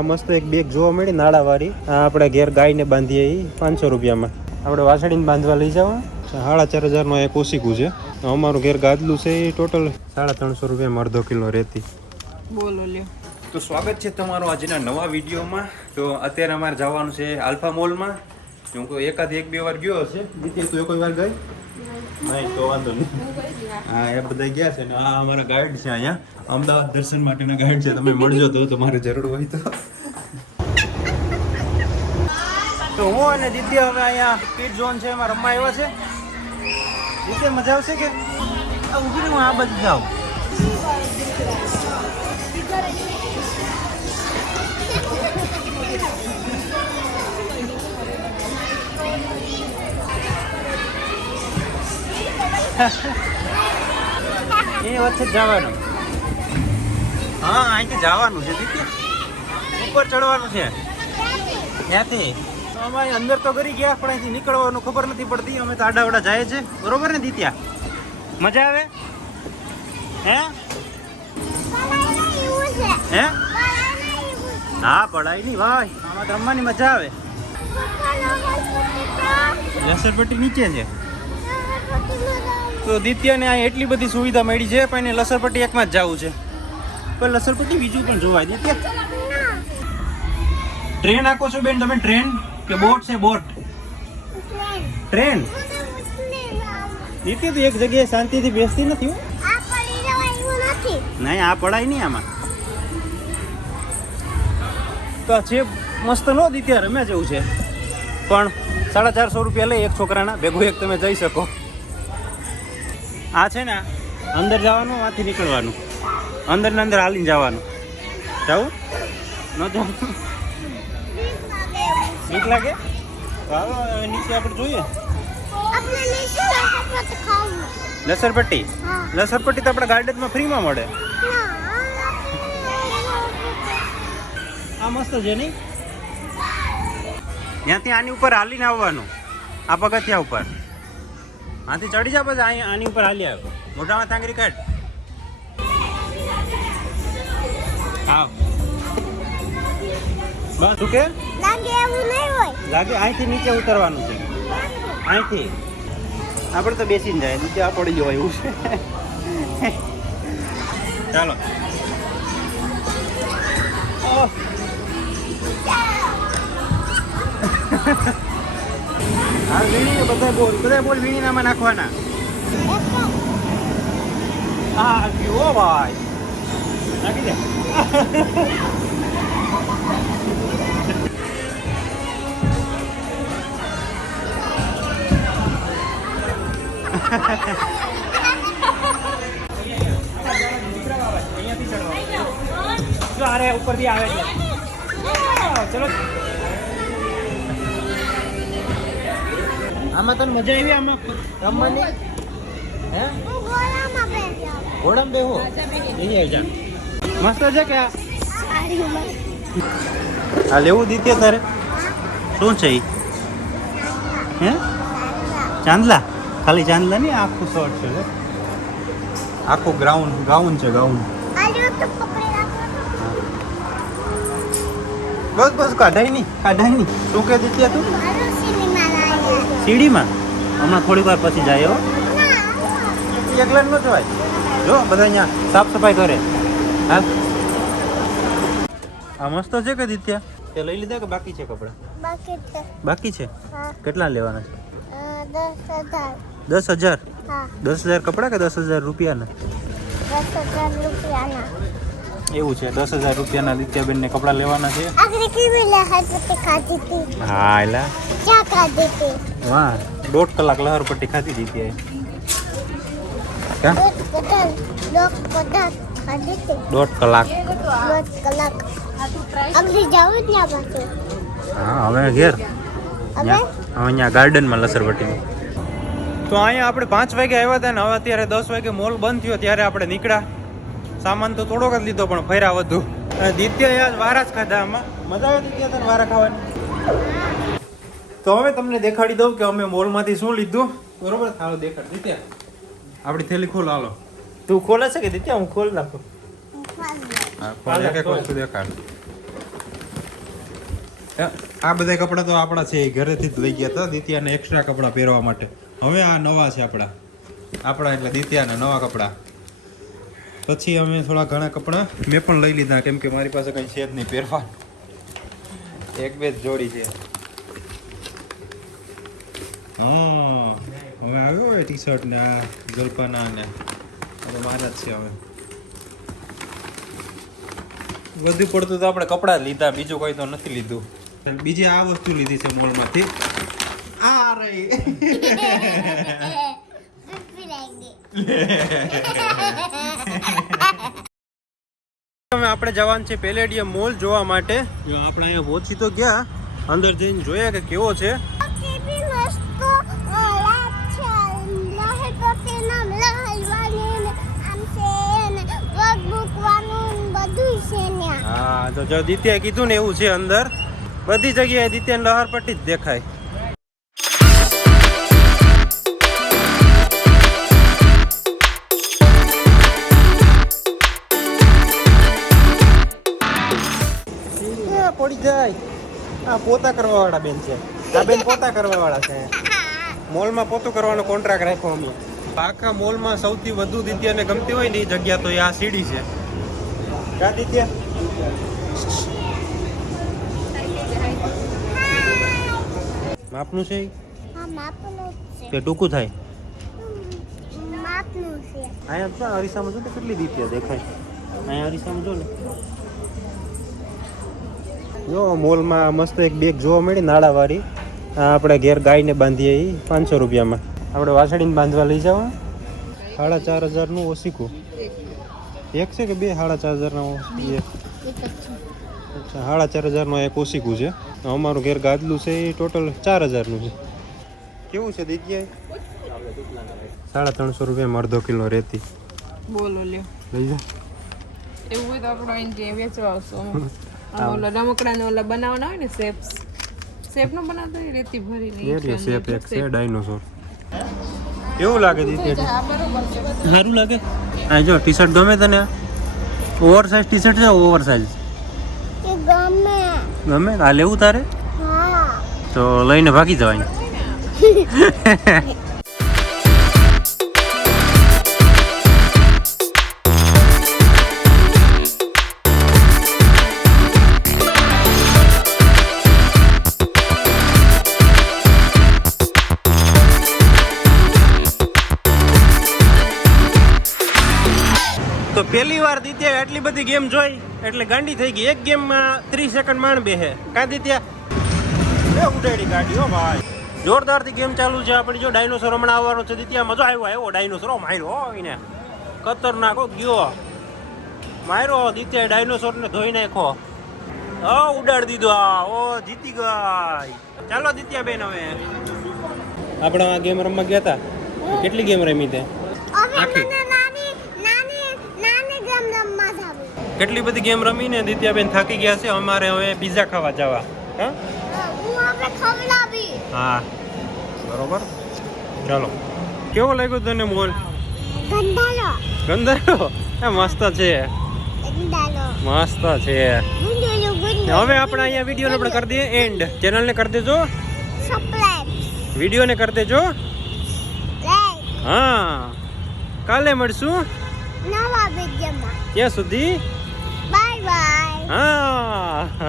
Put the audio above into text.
આ મસ્ત એક બેગ જોવા મળી નાળાવાળી. આ આપણે ઘેર ગાયને બાંધીએ એ 500 રૂપિયામાં. આપણે વાસળીને બાંધવા લઈ જાવ 4500 એક ઓસીકું છે. અમારું ઘેર ગાદલું છે એ ટોટલ 350 રૂપિયામાં અડધો કિલો રેતી. બોલો લ્યો. તો સ્વાગત છે તમારું આજના નવા વિડીયોમાં. તો અત્યારે અમારે જવાનું છે આલ્ફા મોલમાં. હું તો એક બે વાર ગયો હશે. દીદી તું કોઈ વાર ગઈ? નહીં તો વાંધો નહીં. હા એ બધા ગયા છે ને આ અમારા ગાઈડ છે અહીંયા અમદાવાદ દર્શન માટેના ગાઈડ છે. તમે મળજો તો તમારે જરૂર હોય તો હું અને દીદી હવે અહીંયા સ્પીડ ઝોન છે એમાં રમવા આવ્યા છે. દીદી મજા આવશે કે ઊભી હું આ બાજુ જાઉં. એ વચ્ચે જવાનું. હા અહીંથી જવાનું છે દીદી ઉપર ચડવાનું છે ત્યાંથી. અમારે અંદર તો કરી ગયા પણ અહીંથી નીકળવાનું ખબર નથી પડતી. અમે તો આડાવડા જાય છે બરોબર ને દીત્યા? મજા આવે હે હે? હા પડાય નહીં ભાઈ આમાં તો રમવાની મજા આવે. લસરપટ્ટી નીચે છે તો દિત્યાને આ એટલી બધી સુવિધા મળી છે પણ એને લસરપટ્ટી એકમાં જ જવું છે. પણ લસરપટ્ટી બીજું પણ જોવાય. દિત્યા ટ્રેન આખો છો બેન તમે? ટ્રેન કે બોટ છે? Boat train. દિત્યા તો એક જગ્યાએ શાંતિથી બેસતી નથી. નહીં આ પડાય નહીં આમાં તો છે મસ્ત નો દિત્યા રમ્યા જેવું છે. પણ 450 રૂપિયા લઈ એક છોકરાના ભેગું એક તમે જઈ શકો. આ છે ને અંદર જવાનું આથી નીકળવાનું અંદર ને અંદર હાલીને જવાનું. જાવું ન જવું બીક લાગે તો હાલો નીચે આપણે જોઈએ. લસરપટ્ટી લસરપટ્ટી તો આપણા ગાર્ડનમાં ફ્રીમાં મળે. આ મસ્ત છે નહીં? ત્યાંથી આની ઉપર હાલીને આવવાનું. આ પગથિયા ઉપર આથી ચડી જા પછી અહીં આની ઉપર હાલી આવે. મોઢામાં તાંગરી કાઢ. આવ બસ શું કે લાગે એવું નહીં હોય. લાગે અહીંથી નીચે ઉતરવાનું છે. અહીંથી આપણે તો બેસીને જાય નીચે આ પડી જવાય એવું છે. ચાલો હા વીણી બધા બોલ વીણીનામાં નાખવાના. હા ઓ ભાઈ નાખી દે. જો અરે ઉપરથી આવે છે. ચલો આમાં તને મજા આવી આમાં રમવાની? હે ઘોડામાં બેહો જા મસ્ત છે કે આ લેવું દીધે તારે? શું છે હે? ચાંદલા? ખાલી ચાંદલા નહીં આખું શર્ટ છે. આખું ગાઉન છે ગાઉન. બસ કાઢાય નહીં. શું કે દીધી તું? સીડીમાં હમણાં થોડી વાર પછી જાય હો. એકલા ન જવાય. જો બધા અહીંયા સાફ સફાઈ કરે. હા આ મસ્ત છે કે દિત્યા? તે લઈ લીધા કે બાકી છે કપડા? બાકી છે. કેટલા લેવાના છે? 10,000. 10,000 કપડા કે 10,000 રૂપિયાના? 10,000 રૂપિયાના. એવું છે 10,000 રૂપિયાના દિત્યાબેન ને કપડા લેવાના છે. હા એલા વાહ 1.5 કલાક લહરપટ્ટી ખાધી દીધી. ક્યાં 1.5 કલાક? હા હવે ઘેર અહીંયા ગાર્ડનમાં લસરપટ્ટીમાં. તો અહીંયા આપણે 5 વાગે આવ્યા હતા ને હવે અત્યારે 10 વાગે મોલ બંધ થયો ત્યારે આપણે નીકળ્યા. સામાન તો થોડોક જ લીધો પણ ફર્યા વધુ. દિત્યા આજ વારા જ ખાધા. આમાં મજા આવે દિત્યા તને વારા ખાવાની? તો હવે તમને દેખાડી દઉં કે અમે મોલમાંથી શું લીધું. બરોબર થાવ દેખાડ દિત્યા. આપણી થેલી ખોલ હાલો. તું ખોલે છે કે દિત્યા? હું ખોલ નાખું. હા ખોલ કે ખોલ તું દેખાડ. આ બધા કપડાં તો આપણા છે એ ઘરેથી જ લઈ ગયા હતા દિત્યાને એક્સ્ટ્રા કપડાં પહેરવા માટે. હવે આ નવા છે આપણા એટલે દિત્યાના નવા કપડાં. પછી અમે થોડા ઘણા કપડાં મેં પણ લઈ લીધા કેમ કે મારી પાસે કંઈ છે જ નહીં પહેરવા. એક બે જ જોડી છે. હા હવે આવ્યો હોય ટી શર્ટ ને આ જલપાના ને હવે મારા જ છે. હવે વધુ પડતું તો આપણે કપડાં લીધા, બીજું કોઈ તો નથી લીધું. બીજી આ વસ્તુ લીધી છે મોલમાંથી. આ રહી આપણે જવાનું છે પેલેડિયમ મોલ જોવા માટે. જો આપણે અહીંયા પહોંચી તો ગયા, અંદર જઈને જોઈએ કે કેવો છે. હા તો જો દિત્યાએ કીધું ને એવું છે, અંદર બધી જગ્યાએ દિત્યાની લહરપટ્ટી જ દેખાય. પડી જાય. આ પોતા કરવા વાળા બેન છે. આ બેન પોતા કરવા વાળા છે. મોલમાં પોતું કરવાનો કોન્ટ્રાક્ટ રાખ્યો અમે. આખા મોલમાં સૌથી વધુ દિત્યાને ગમતી હોય ને એ જગ્યા તો આ સીડી છે. કા દિત્યા માપનું છે કે ટૂંકું થાય? અહીંયા તો અરીસામાં જો કેટલી દિત્યા દેખાય. અહીંયા અરીસામાં જો ને. જો મોલમાં મસ્ત એક બેગ જોવા મળી નાળાવાળી. આપણે ઘેર ગાયને બાંધીએ એ 500 રૂપિયામાં. આપણે વાસળીને બાંધવા લઈ જાવ 4500 ઓસીકું. એક છે કે બે 4500 અચ્છા 4500 એક ઓસીકું છે. અમારું ઘેર ગાદલું છે એ ટોટલ 4000 છે. કેવું છે દીદી? 350 રૂપિયામાં અડધો કિલો રેતી. બોલો લ્યો લઈ જા. એવું હોય તો આપણો અહીં વેચવા આવશો. ઓલા રમકડાને ઓલા બનાવવાના હોય ને શેપ નો બનાવતા હોય રેતી ભરીને. શેપ એક છે ડાયનોસોર. કેવું લાગે દીદી? સારું લાગે. આ જો ટી શર્ટ ગમે તને? ઓવરસાઇઝ ટી શર્ટ છે. ઓવરસાઇઝ ગમે? આ લેવું તારે? તો લઈને ભાગી જવાય. તો પહેલી વાર દિત્યા આટલી બધી ગેમ જોઈ એટલે ગાંડી થઈ ગઈ. એક ગેમમાં 30 સેકન્ડ માંડ બેહે. કા દિત્યા ઉડાડી ગાડી હો ભાઈ. જોરદારથી ગેમ ચાલુ છે આપણી. જો ડાયનોસોર હમણાં આવવાનો છે. દિત્યા મજા આવ્યો ડાયનોસોર માર્યો એને ખતરનાક ગયો માર્યો. દિત્યાએ ડાયનોસોરને ધોઈ નાખ્યો. ઉડાડી દીધો. ઓ જીતી ગઈ. ચાલો દિત્યા બેન હવે આપણે આ ગેમ રમવા ગયા હતા. કેટલી ગેમ રમી તે? કેટલી બધી ગેમ રમીને દિત્યાબેન થાકી ગયા છે. અમારે હવે પિઝા ખાવા જવા. હા બરોબર. ચાલો. કેવો લાગ્યો તને મોલ? ગંધારો. મસ્ત છે. મસ્ત છે. હવે આપણે અહીંયા વિડીયો આપણે કરી દઈએ એન્ડ. ચેનલને કરી દેજો વિડીયોને કરી દેજો. હા કાલે મળશું નવા વિડીયોમાં. ત્યાં સુધી બાય બાય. હા.